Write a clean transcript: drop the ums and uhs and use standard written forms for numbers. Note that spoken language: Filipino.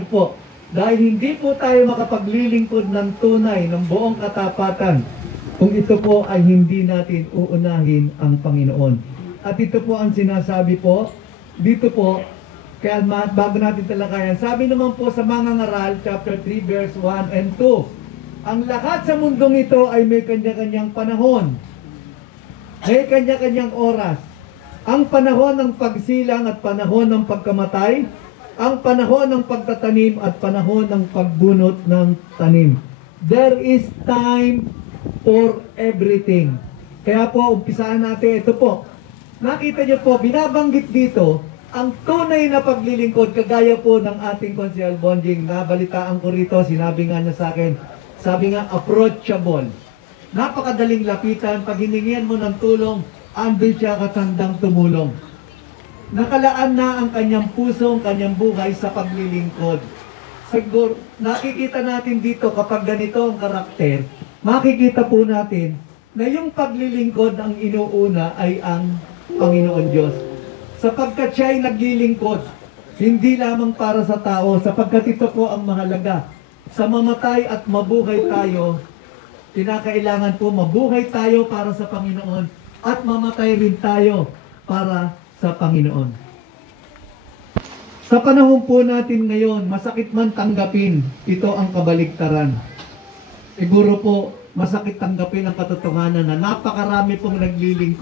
po, dahil hindi po tayo makapaglilingkod ng tunay ng buong katapatan kung ito po ay hindi natin uunahin ang Panginoon. At ito po ang sinasabi po, dito po, kaya bago natin talakayan, sabi naman po sa mga ngaral, chapter 3, verse 1 and 2, ang lahat sa mundong ito ay may kanya-kanyang panahon, may kanya-kanyang oras. Ang panahon ng pagsilang at panahon ng pagkamatay, ang panahon ng pagtatanim at panahon ng pagbunot ng tanim. There is time for everything. Kaya po, umpisahan natin ito po. Nakita niyo po, binabanggit dito, ang tunay na paglilingkod, kagaya po ng ating Konsehal Bonjing, nabalitaan ko rito, sinabi nga niya sa akin, sabi nga, approachable. Napakadaling lapitan, pag hiningian mo ng tulong, andun siya katandang tumulong. Nakalaan na ang kanyang puso, ang kanyang buhay sa paglilingkod. Siguro, nakikita natin dito kapag ganito ang karakter, makikita po natin na yung paglilingkod ang inuuna ay ang Panginoon Diyos. Sapagkat siya ay naglilingkod, hindi lamang para sa tao, sapagkat ito po ang mahalaga. Sa mamatay at mabuhay tayo, kinakailangan po mabuhay tayo para sa Panginoon at mamatay rin tayo para sa Panginoon. Sa panahon po natin ngayon, masakit man tanggapin, ito ang kabaligtaran. Siguro po, masakit tanggapin ang katotohanan na napakarami pong naglilingkod.